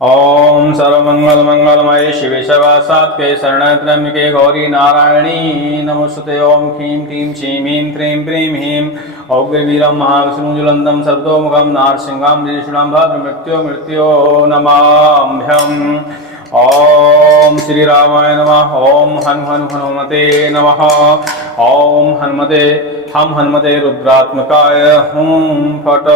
ओम सर्वमंगल मंगलमय शिवे सर्वासात्के शरणत्रम्बिके गौरी नारायणी नमोस्तुते। ओम ह्रीं क्लीं श्रीं ह्रीं क्रीं प्रीं ह्रीं औग्रवीरं महाविष्णुज्वलन्तं सर्वतोमुखं नारसिंहं त्रिशूलं भद्रमृत्यो मृत्यो नमाम्यहम्। ओम श्री रामाय नमः। ओम हनुमते नमः। ओम हनुमते रुद्रात्मकाय हूं फट।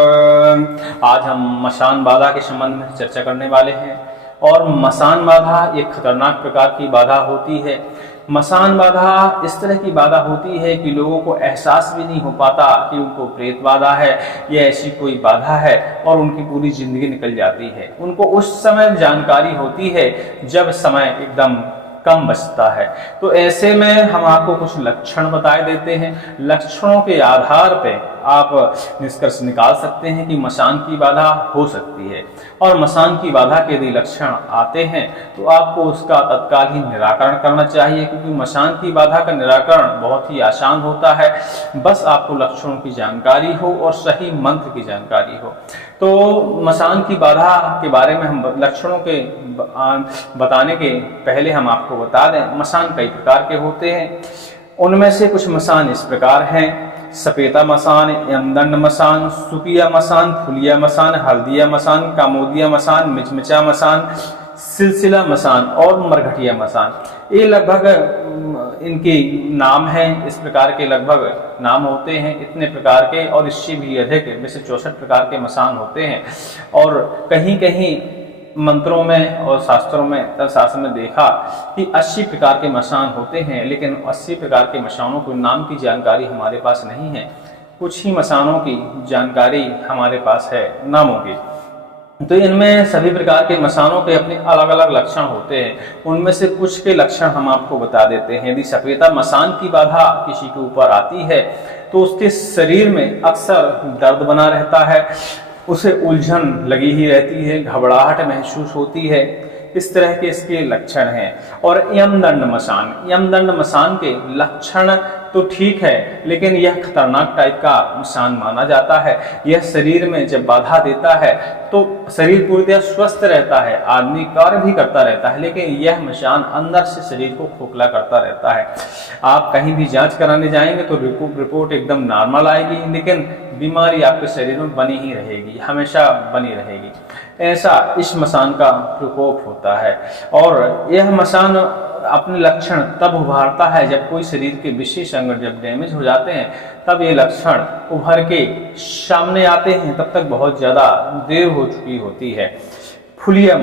आज हम मशान बाधा के संबंध में चर्चा करने वाले हैं। और मसान बाधा एक खतरनाक प्रकार की बाधा होती है। मसान बाधा इस तरह की बाधा होती है कि लोगों को एहसास भी नहीं हो पाता कि उनको प्रेत बाधा है या ऐसी कोई बाधा है, और उनकी पूरी जिंदगी निकल जाती है। उनको उस समय जानकारी होती है जब समय एकदम कम बचता है। तो ऐसे में हम आपको कुछ लक्षण बताए देते हैं। लक्षणों के आधार पे आप निष्कर्ष निकाल सकते हैं कि मसान की बाधा हो सकती है। और मसान की बाधा के यदि लक्षण आते हैं तो आपको उसका तत्काल ही निराकरण करना चाहिए, क्योंकि मसान की बाधा का निराकरण बहुत ही आसान होता है। बस आपको लक्षणों की जानकारी हो और सही मंत्र की जानकारी हो। तो मसान की बाधा के बारे में हम लक्षणों के बताने के पहले हम आपको बता दें, मसान कई प्रकार के होते हैं। उनमें से कुछ मसान इस प्रकार हैं: सपेता मसान, यमदंड मसान, सुपिया मसान, फुलिया मसान, हल्दिया मसान, कामोदिया मसान, मिचमिचा मसान, सिलसिला मसान और मरघटिया मसान। ये लगभग इनके नाम हैं। इस प्रकार के लगभग नाम होते हैं, इतने प्रकार के, और इससे भी अधिक वैसे 64 प्रकार के मसान होते हैं। और कहीं कहीं मंत्रों में और शास्त्रों में शास्त्र में देखा कि 80 प्रकार के मसान होते हैं, लेकिन 80 प्रकार के मसानों के नाम की जानकारी हमारे पास नहीं है। कुछ ही मसानों की जानकारी हमारे पास है, नामों की। तो इनमें सभी प्रकार के मसानों के अपने अलग अलग लक्षण होते हैं। उनमें से कुछ के लक्षण हम आपको बता देते हैं। यदि सपेता मसान की बाधा किसी के ऊपर आती है तो उसके शरीर में अक्सर दर्द बना रहता है, उसे उलझन लगी ही रहती है, घबराहट महसूस होती है। इस तरह के इसके लक्षण हैं। और यमदंड मसान के लक्षण तो ठीक है, लेकिन यह खतरनाक टाइप का मसान माना जाता है। यह शरीर में जब बाधा देता है तो शरीर पूरी स्वस्थ रहता है, आदमी कार्य भी करता रहता है, लेकिन यह मसान अंदर से शरीर को खोखला करता रहता है। आप कहीं भी जांच कराने जाएंगे तो रिपोर्ट एकदम नॉर्मल आएगी, लेकिन बीमारी आपके शरीर में बनी ही रहेगी, हमेशा बनी रहेगी। ऐसा इस मसान का प्रकोप होता है। और यह मसान अपने लक्षण तब उभारता है जब कोई शरीर के विशेष अंग जब डैमेज हो जाते हैं, तब ये लक्षण उभर के सामने आते हैं। तब तक बहुत ज़्यादा देर हो चुकी होती है। फुलिया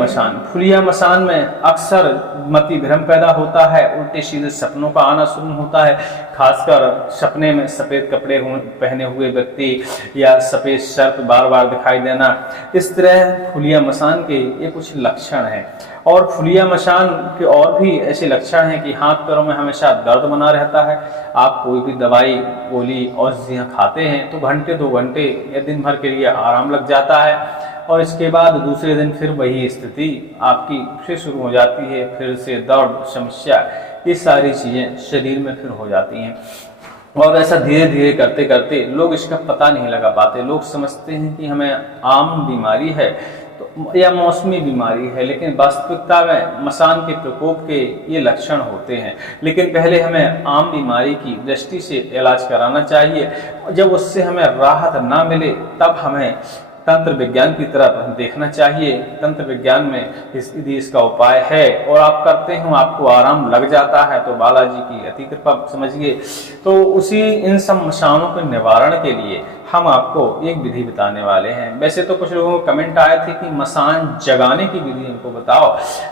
मसान में अक्सर मति भ्रम पैदा होता है, उल्टे सीधे सपनों का आना शुरू होता है। खासकर सपने में सफ़ेद कपड़े पहने हुए व्यक्ति या सफ़ेद सर्प बार बार दिखाई देना, इस तरह फुलिया मसान के ये कुछ लक्षण हैं। और फुलिया मसान के और भी ऐसे लक्षण हैं कि हाथ पैरों में हमेशा दर्द बना रहता है। आप कोई भी दवाई गोली औषधियाँ खाते हैं तो घंटे 2 घंटे या दिन भर के लिए आराम लग जाता है, और इसके बाद दूसरे दिन फिर वही स्थिति आपकी फिर शुरू हो जाती है। फिर से दर्द, समस्या, ये सारी चीज़ें शरीर में फिर हो जाती हैं। और ऐसा धीरे धीरे करते करते लोग इसका पता नहीं लगा पाते। लोग समझते हैं कि हमें आम बीमारी है तो या मौसमी बीमारी है, लेकिन वास्तविकता में मसान के प्रकोप के ये लक्षण होते हैं। लेकिन पहले हमें आम बीमारी की दृष्टि से इलाज कराना चाहिए। जब उससे हमें राहत ना मिले तब हमें तंत्र विज्ञान की तरफ देखना चाहिए। तंत्र विज्ञान में यदि इसका उपाय है और आप करते हो, आपको आराम लग जाता है, तो बालाजी की अति कृपा समझिए। तो उसी इन समस्याओं के निवारण के लिए हम आपको एक विधि बताने वाले हैं। वैसे तो कुछ लोगों को कमेंट आए थे कि मसान जगाने की विधि हमको बताओ,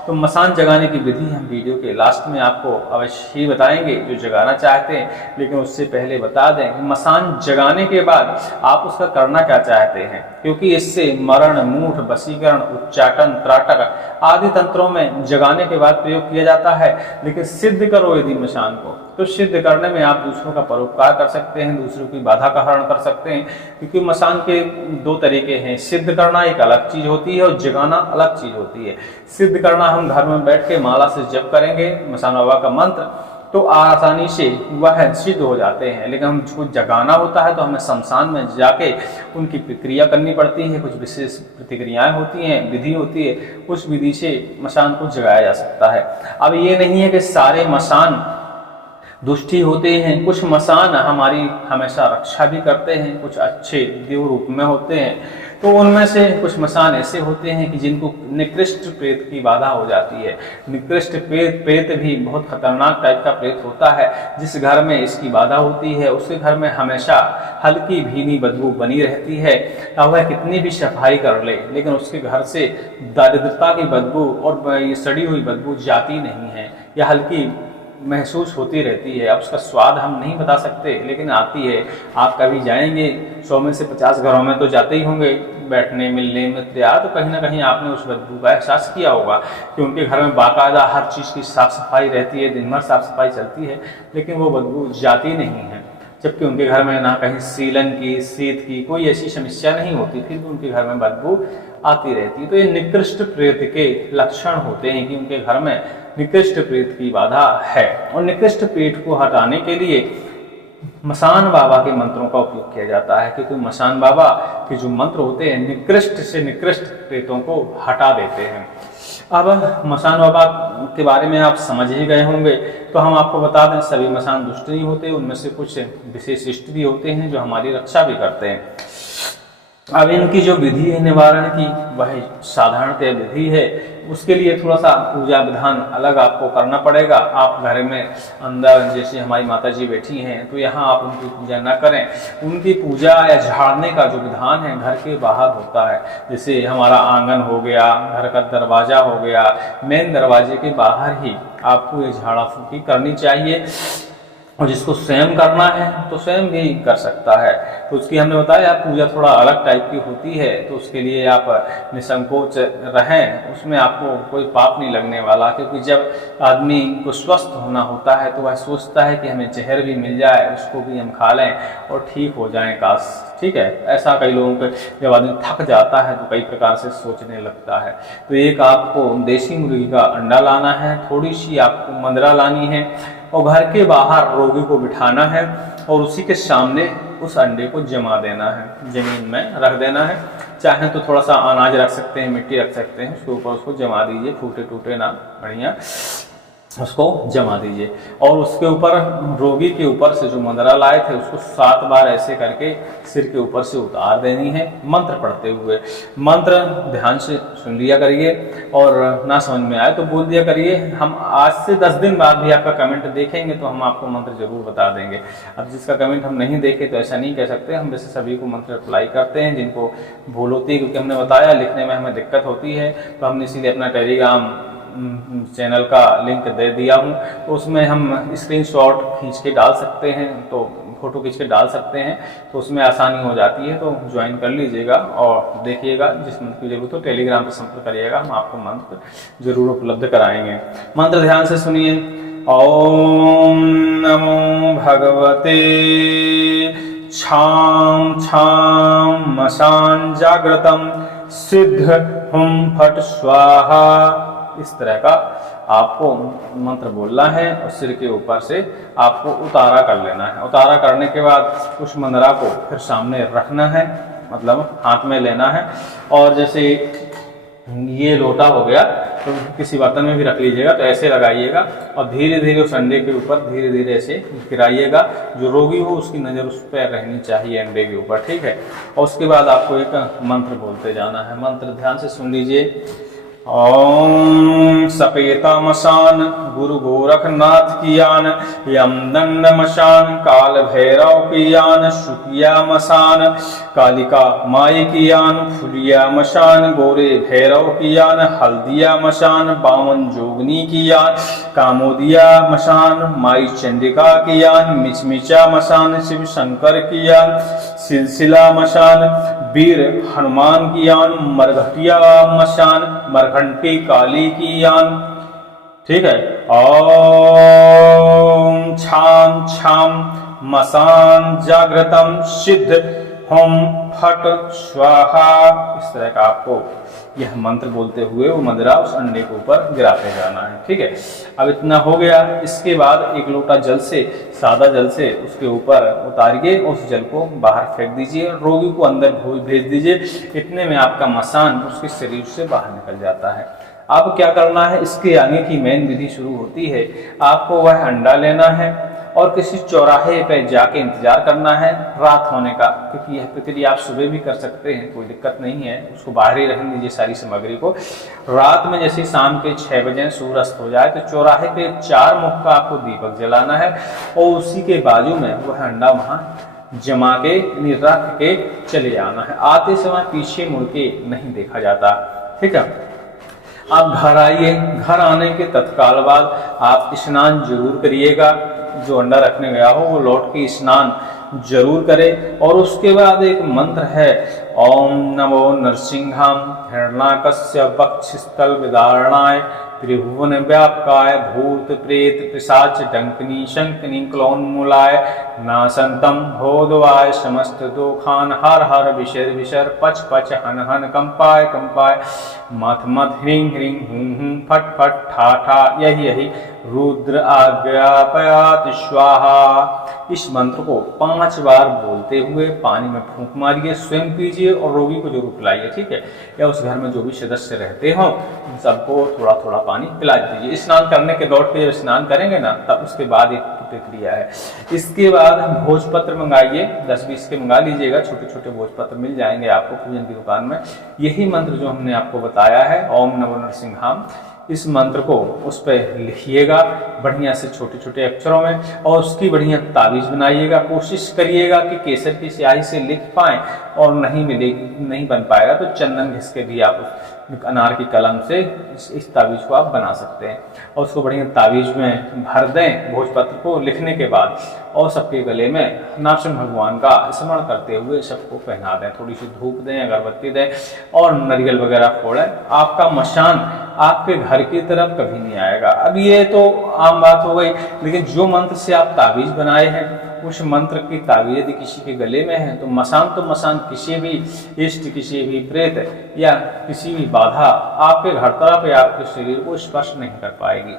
तो मसान जगाने की विधि हम वीडियो के लास्ट में आपको अवश्य ही बताएंगे जो जगाना चाहते हैं। लेकिन उससे पहले बता दें कि मसान जगाने के बाद आप उसका करना क्या चाहते हैं, क्योंकि इससे मरण, मूठ, वशीकरण, उच्चाटन, त्राटक आदि तंत्रों में जगाने के बाद प्रयोग किया जाता है। लेकिन सिद्ध करो यदि मसान को, तो सिद्ध करने में आप दूसरों का परोपकार कर सकते हैं, दूसरों की बाधा का हरण कर सकते हैं। क्योंकि मसान के 2 तरीके हैं। सिद्ध करना एक अलग चीज होती है और जगाना अलग चीज होती है। सिद्ध करना हम घर में बैठ के माला से जप करेंगे मसान बाबा का मंत्र, तो आसानी से वह सिद्ध हो जाते हैं। लेकिन हम कुछ जगाना होता है तो हमें शमशान में जाके उनकी प्रक्रिया करनी पड़ती है, कुछ विशेष प्रतिक्रियाएं होती हैं, विधि होती है, उस विधि से मसान को जगाया जा सकता है। अब ये नहीं है कि सारे मसान दुष्टी होते हैं, कुछ मसान हमारी हमेशा रक्षा भी करते हैं, कुछ अच्छे देव रूप में होते हैं। तो उनमें से कुछ मसान ऐसे होते हैं कि जिनको निकृष्ट प्रेत की बाधा हो जाती है। निकृष्ट प्रेत भी बहुत खतरनाक टाइप का प्रेत होता है। जिस घर में इसकी बाधा होती है उसके घर में हमेशा हल्की भीनी बदबू बनी रहती है। अब वह कितनी भी सफाई कर ले लेकिन उसके घर से दारिद्रता की बदबू और ये सड़ी हुई बदबू जाती नहीं है, या हल्की महसूस होती रहती है। अब उसका स्वाद हम नहीं बता सकते लेकिन आती है। आप कभी जाएंगे 100 में से 50 घरों में तो जाते ही होंगे बैठने मिलने में तैयार, तो कहीं ना कहीं आपने उस बदबू का एहसास किया होगा कि उनके घर में बाकायदा हर चीज़ की साफ सफाई रहती है, दिन भर साफ सफाई चलती है, लेकिन वो बदबू जाती नहीं है। जबकि उनके घर में ना कहीं सीलन की, शीत की कोई ऐसी समस्या नहीं होती, फिर भी उनके घर में बदबू आती रहती है। तो ये निकृष्ट प्रेत के लक्षण होते हैं कि उनके घर में निकृष्ट प्रेत की बाधा है। और निकृष्ट प्रेत को हटाने के लिए मसान बाबा के मंत्रों का उपयोग किया जाता है, क्योंकि मसान बाबा के जो मंत्र होते हैं निकृष्ट से निकृष्ट प्रेतों को हटा देते हैं। अब मसान बाबा के बारे में आप समझ ही गए होंगे, तो हम आपको बता दें सभी मसान दुष्ट नहीं होते, उनमें से कुछ विशेष इष्ट भी होते हैं जो हमारी रक्षा भी करते हैं। अब इनकी जो विधि है निवारण की, वह साधारणतः विधि है। उसके लिए थोड़ा सा पूजा विधान अलग आपको करना पड़ेगा। आप घर में अंदर जैसे हमारी माता जी बैठी हैं तो यहाँ आप उनकी पूजा न करें। उनकी पूजा या झाड़ने का जो विधान है घर के बाहर होता है। जैसे हमारा आंगन हो गया, घर का दरवाजा हो गया, मेन दरवाजे के बाहर ही आपको ये झाड़ा फूकी करनी चाहिए। और जिसको स्वयं करना है तो स्वयं भी कर सकता है। तो उसकी हमने बताया पूजा थोड़ा अलग टाइप की होती है, तो उसके लिए आप निसंकोच रहें, उसमें आपको कोई पाप नहीं लगने वाला। क्योंकि जब आदमी को स्वस्थ होना होता है तो वह सोचता है कि हमें जहर भी मिल जाए, उसको भी हम खा लें और ठीक हो जाएं काश। ठीक है, ऐसा कई लोगों के जब आदमी थक जाता है तो कई प्रकार से सोचने लगता है। तो एक आपको देसी मुर्गी का अंडा लाना है, थोड़ी सी आपको मंदरा लानी है और घर के बाहर रोगी को बिठाना है और उसी के सामने उस अंडे को जमा देना है, जमीन में रख देना है। चाहे तो थोड़ा सा अनाज रख सकते हैं, मिट्टी रख सकते हैं, उसके ऊपर उसको जमा दीजिए, फूटे टूटे ना, बढ़िया उसको जमा दीजिए। और उसके ऊपर रोगी के ऊपर से जो मंदरा लाए थे उसको 7 बार ऐसे करके सिर के ऊपर से उतार देनी है, मंत्र पढ़ते हुए। मंत्र ध्यान से सुन लिया करिए और ना समझ में आए तो बोल दिया करिए। हम आज से 10 दिन बाद भी आपका कमेंट देखेंगे तो हम आपको मंत्र जरूर बता देंगे। अब जिसका कमेंट हम नहीं देखे तो ऐसा नहीं कह सकते, हम वैसे सभी को मंत्र अप्लाई करते हैं। जिनको भूल होती है, क्योंकि हमने बताया लिखने में हमें दिक्कत होती है, तो हमने इसीलिए अपना टेलीग्राम चैनल का लिंक दे दिया हूँ, तो उसमें हम स्क्रीनशॉट खींच के डाल सकते हैं, तो फोटो खींच के डाल सकते हैं, तो उसमें आसानी हो जाती है। तो ज्वाइन कर लीजिएगा और देखिएगा, जिस मंत्र की जरूरत हो टेलीग्राम पर संपर्क करिएगा, हम आपको मंत्र जरूर उपलब्ध कराएंगे। मंत्र ध्यान से सुनिए। ओम नमो भगवते छाम छाम मशान जागृतम सिद्ध हुम फट स्वाहा। इस तरह का आपको मंत्र बोलना है और सिर के ऊपर से आपको उतारा कर लेना है। उतारा करने के बाद उस मंदरा को फिर सामने रखना है, मतलब हाथ में लेना है। और जैसे ये लोटा हो गया तो किसी बर्तन में भी रख लीजिएगा, तो ऐसे लगाइएगा और धीरे धीरे उस अंडे के ऊपर धीरे धीरे ऐसे गिराइएगा। जो रोगी हो उसकी नज़र उस पर रहनी चाहिए अंडे के ऊपर, ठीक है। और उसके बाद आपको एक मंत्र बोलते जाना है। मंत्र ध्यान से सुन लीजिए। ओम सपेता मशान गुरु गोरखनाथ कियान, यम दंड मशान काल भैरव कियान, शुकिया मशान कालिका माई कियान, फुलिया मशान गोरे भैरव कियान, हल्दिया मशान बावन जोगनी कियान, कामोदिया मशान माई चंडिका कियान, मिचमिचा मशान शिव शंकर कियान, सिलसिला मशान वीर हनुमान कियान, मरघटिया मशान मरघंटी काली कियान। ठीक है। ओम छाम छाम मशान जागृतम सिद्ध हुम फट स्वाहा। इस तरह का आपको यह मंत्र बोलते हुए वो मदिरा उस अंडे के ऊपर गिराते जाना है। ठीक है, अब इतना हो गया। इसके बाद एक लोटा जल से, सादा जल से उसके ऊपर उतारिए, उस जल को बाहर फेंक दीजिए, रोगी को अंदर भेज दीजिए। इतने में आपका मसान उसके शरीर से बाहर निकल जाता है। अब क्या करना है, इसके आगे की मेन विधि शुरू होती है। आपको वह अंडा लेना है और किसी चौराहे पे जाके इंतजार करना है रात होने का, क्योंकि यह प्रक्रिया आप सुबह भी कर सकते हैं, कोई दिक्कत नहीं है। उसको बाहर ही रहने दीजिए सारी सामग्री को। रात में जैसे शाम के 6 बजे सूर्यास्त हो जाए तो चौराहे पे 4 मुख का आपको दीपक जलाना है और उसी के बाजू में वह अंडा वहां जमा के रख के चले आना है। आते समय पीछे मुड़ के नहीं देखा जाता। ठीक है, आप घर आइए। घर आने के तत्काल बाद आप स्नान जरूर करिएगा। जो अंडा रखने गया हो वो लौट के स्नान जरूर करे। और उसके बाद एक मंत्र है, ओम नमो नरसिंहाम हिरण्याकस्य वक्षस्थल विदारणाय त्रिभुवन व्यापकाय भूत प्रेत पिशाच डंकनी शंकनी क्लोन्मूलाय नासंतम भोदवाय समस्त दोखान हर हर विशर विशर पच पच हन हन कंपाय कंपाय मथ मथ ह्रीं ह्रीं हुं हुं फट फट ठा ठा यही यही रुद्र आज्ञापयात स्वाहा। इस मंत्र को 5 बार बोलते हुए पानी में फूंक मारिए, स्वयं पीजिए और रोगी को जरूर पिलाइए। ठीक है, या उस घर में जो भी सदस्य रहते हो उन सबको थोड़ा थोड़ा पानी पिला दीजिए। स्नान करने के लौट के जब स्नान करेंगे ना, तब उसके बाद एक प्रक्रिया है। इसके बाद भोजपत्र मंगाइए, 10-20 के मंगा लीजिएगा, छोटे छोटे भोजपत्र मिल जाएंगे आपको पूजन की दुकान में। यही मंत्र जो हमने आपको बताया है, ओम नमो नरसिंहाम, इस मंत्र को उस पर लिखिएगा बढ़िया से छोटे छोटे अक्षरों में और उसकी बढ़िया ताबीज बनाइएगा। कोशिश करिएगा कि केसर की स्याही से लिख पाएं, और नहीं बन पाएगा तो चंदन घिस के भी आप अनार की कलम से इस ताबीज को आप बना सकते हैं। और उसको बढ़िया ताबीज में भर दें भोजपत्र को लिखने के बाद, और सबके गले में नरसिंह भगवान का स्मरण करते हुए सबको पहना दें। थोड़ी सी धूप दें, अगरबत्ती दें और नारियल वगैरह फोड़ें। आपका मशान आपके घर की तरफ कभी नहीं आएगा। अब ये तो आम बात हो गई, लेकिन जो मंत्र से आप ताबीज बनाए हैं उस मंत्र की ताबीज यदि किसी के गले में है तो मसान किसी भी इष्ट, किसी भी प्रेत या किसी भी बाधा आपके घर तरफ या आपके शरीर को स्पर्श नहीं कर पाएगी।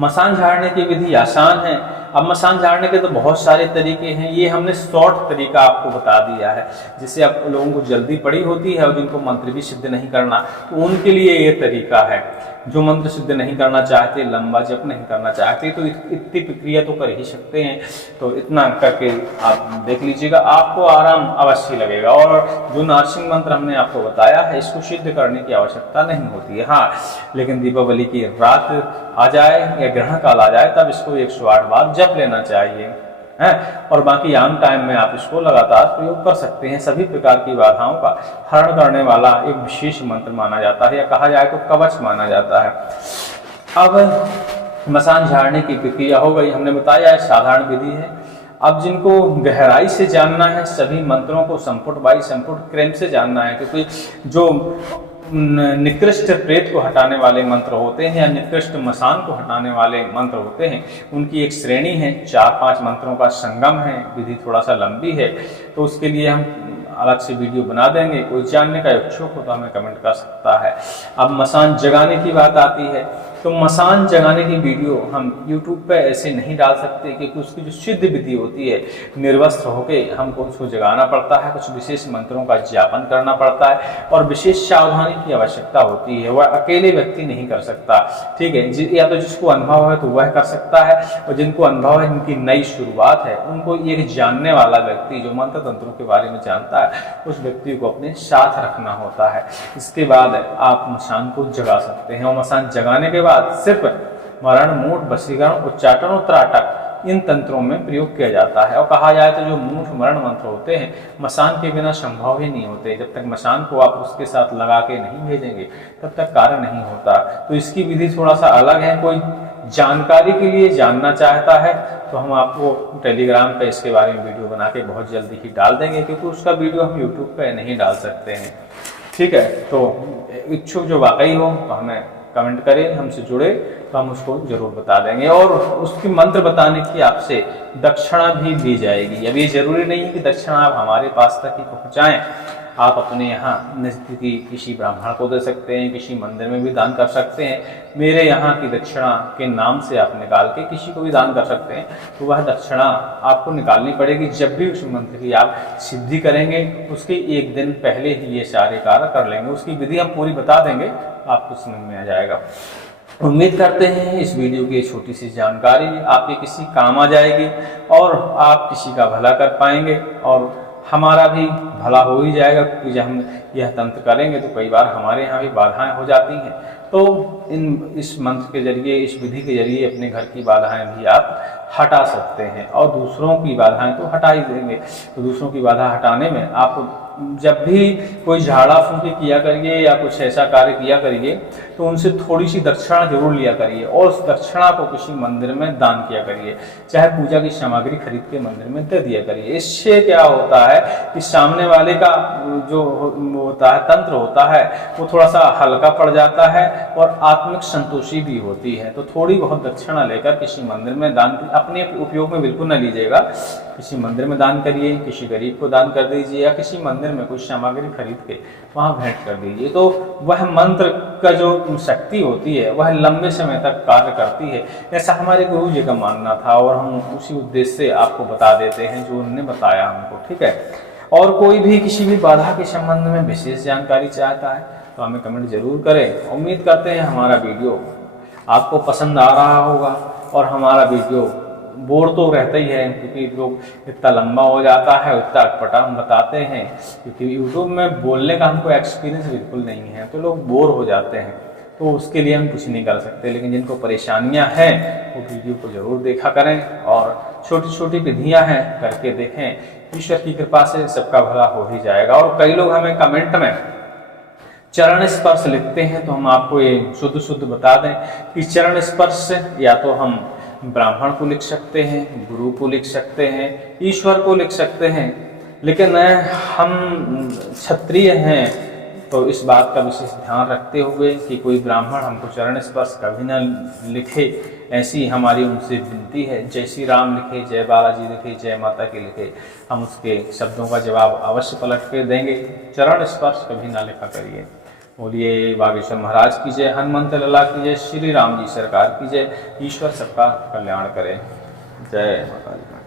मसान झाड़ने की विधि आसान है। अब मसान झाड़ने के तो बहुत सारे तरीके हैं, ये हमने शॉर्ट तरीका आपको बता दिया है, जिससे आप लोगों को जल्दी पड़ी होती है और जिनको मंत्र भी सिद्ध नहीं करना, तो उनके लिए ये तरीका है। जो मंत्र सिद्ध नहीं करना चाहते, लंबा जप नहीं करना चाहते, तो इतनी प्रक्रिया तो कर ही सकते हैं। तो इतना करके आप देख लीजिएगा, आपको आराम अवश्य लगेगा। और जो नरसिंह मंत्र हमने आपको बताया है, इसको सिद्ध करने की आवश्यकता नहीं होती है। हाँ, लेकिन दीपावली की रात आ जाए या ग्रहण काल आ जाए तब इसको 108 बार जप लेना चाहिए है। और बाकी आम टाइम में आप इसको लगातार प्रयोग कर सकते हैं। सभी प्रकार की बाधाओं का हरण करने वाला एक विशेष मंत्र माना जाता है, या कहा जाए तो कवच माना जाता है। अब मसान झाड़ने की प्रक्रिया हो गई, हमने बताया साधारण विधि है। अब जिनको गहराई से जानना है, सभी मंत्रों को संपुट बाई संपुट क्रम से जानना है, क्योंकि जो निकृष्ट प्रेत को हटाने वाले मंत्र होते हैं या निकृष्ट मसान को हटाने वाले मंत्र होते हैं, उनकी एक श्रेणी है। 4-5 मंत्रों का संगम है। विधि थोड़ा सा लंबी है, तो उसके लिए हम अलग से वीडियो बना देंगे। कोई जानने का इच्छुक हो तो हमें कमेंट कर सकता है। अब मसान जगाने की बात आती है, तो मसान जगाने की वीडियो हम YouTube पे ऐसे नहीं डाल सकते, क्योंकि उसकी जो सिद्ध विधि होती है, निर्वस्त्र होके हमको उसको जगाना पड़ता है, कुछ विशेष मंत्रों का ज्ञापन करना पड़ता है और विशेष सावधानी की आवश्यकता होती है। वह अकेले व्यक्ति नहीं कर सकता। ठीक है, या तो जिसको अनुभव है तो वह कर सकता है, और जिनको अनुभव है, जिनकी नई शुरुआत है, उनको एक जानने वाला व्यक्ति जो मंत्र तंत्रों के बारे में जानता है, उस व्यक्ति को अपने साथ रखना होता है। इसके बाद आप मसान को जगा सकते हैं। और मसान जगाने के बाद सिर्फ मरण, मूठ, वशीकरण, उच्चाटन और त्राटक इन तंत्रों में प्रयोग किया जाता है। और कहा जाए तो जो मूठ मरण मंत्र होते हैं, मसान के बिना संभव ही नहीं होते। जब तक मसान को आप उसके साथ लगा के नहीं भेजेंगे तब तक कार्य नहीं होता। तो इसकी विधि थोड़ा सा अलग है। कोई जानकारी के लिए जानना चाहता है तो हम आपको टेलीग्राम पे इसके बारे में वीडियो बना के बहुत जल्दी ही डाल देंगे, क्योंकि उसका वीडियो हम यूट्यूब पे नहीं डाल सकते हैं। ठीक है, तो इच्छुक जो वाकई हो तो हमें कमेंट करें, हमसे जुड़े तो हम उसको जरूर बता देंगे। और उसकी मंत्र बताने की आपसे दक्षिणा भी दी जाएगी। अब ये जरूरी नहीं है कि दक्षिणा आप हमारे पास तक ही पहुँचाएँ, आप अपने यहाँ नज़दीकी किसी ब्राह्मण को दे सकते हैं, किसी मंदिर में भी दान कर सकते हैं। मेरे यहाँ की दक्षिणा के नाम से आप निकाल के किसी को भी दान कर सकते हैं। तो वह दक्षिणा आपको निकालनी पड़ेगी जब भी उस मंत्र की आप सिद्धि करेंगे, उसके एक दिन पहले ही ये सारे कार्य कर लेंगे। उसकी विधि हम पूरी बता देंगे, आपको समझ में आ जाएगा। उम्मीद करते हैं इस वीडियो की छोटी सी जानकारी आपके किसी काम आ जाएगी और आप किसी का भला कर पाएंगे और हमारा भी भला हो ही जाएगा, क्योंकि जब हम यह तंत्र करेंगे तो कई बार हमारे यहाँ भी बाधाएं हो जाती हैं। तो इस मंत्र के जरिए, इस विधि के जरिए अपने घर की बाधाएं भी आप हटा सकते हैं और दूसरों की बाधाएं तो हटा ही देंगे। तो दूसरों की बाधा हटाने में आप जब भी कोई झाड़ा फूंकी किया करिए या कुछ ऐसा कार्य किया करिए तो उनसे थोड़ी सी दक्षिणा जरूर लिया करिए और उस दक्षिणा को किसी मंदिर में दान किया करिए, चाहे पूजा की सामग्री खरीद के मंदिर में दे दिया करिए। इससे क्या होता है कि सामने वाले का जो होता है तंत्र होता है वो थोड़ा सा हल्का पड़ जाता है और आत्मिक संतोषी भी होती है। तो थोड़ी बहुत दक्षिणा लेकर किसी मंदिर में दान, अपने उपयोग में बिल्कुल न लीजिएगा, किसी मंदिर में दान करिए, किसी गरीब को दान कर दीजिए या किसी मंदिर में कुछ सामग्री खरीद के वहां भेंट कर दीजिए। तो वह मंत्र का जो शक्ति होती है वह लंबे समय तक कार्य करती है, ऐसा हमारे गुरु जी का मानना था और हम उसी उद्देश्य से आपको बता देते हैं जो उन्होंने बताया हमको, ठीक है। और कोई भी किसी भी बाधा के संबंध में विशेष जानकारी चाहता है तो हमें कमेंट जरूर करें। उम्मीद करते हैं हमारा वीडियो आपको पसंद आ रहा होगा और हमारा वीडियो बोर तो रहता ही है, क्योंकि लोग इतना लंबा हो जाता है, इतना अटपटा हम बताते हैं, क्योंकि यूट्यूब में बोलने का हमको एक्सपीरियंस बिल्कुल नहीं है, तो लोग बोर हो जाते हैं। तो उसके लिए हम कुछ नहीं कर सकते, लेकिन जिनको परेशानियां हैं वो वीडियो को जरूर देखा करें और छोटी छोटी विधियां हैं करके देखें। ईश्वर की कृपा से सबका भला हो ही जाएगा। और कई लोग हमें कमेंट में चरण स्पर्श लिखते हैं, तो हम आपको ये शुद्ध बता दें कि चरण स्पर्श या तो हम ब्राह्मण को लिख सकते हैं, गुरु को लिख सकते हैं, ईश्वर को लिख सकते हैं, लेकिन हम क्षत्रिय हैं तो इस बात का विशेष ध्यान रखते हुए कि कोई ब्राह्मण हमको चरण स्पर्श कभी न लिखे, ऐसी हमारी उनसे विनती है। जय श्री राम लिखे, जय बालाजी लिखे, जय माता की लिखे, हम उसके शब्दों का जवाब अवश्य पलट के देंगे। चरण स्पर्श कभी ना लिखा करिए। बोलिए बागेश्वर महाराज की जय, हनुमंत लला की जय, श्री राम जी सरकार की जय। ईश्वर सबका कल्याण करे। जय माता दी।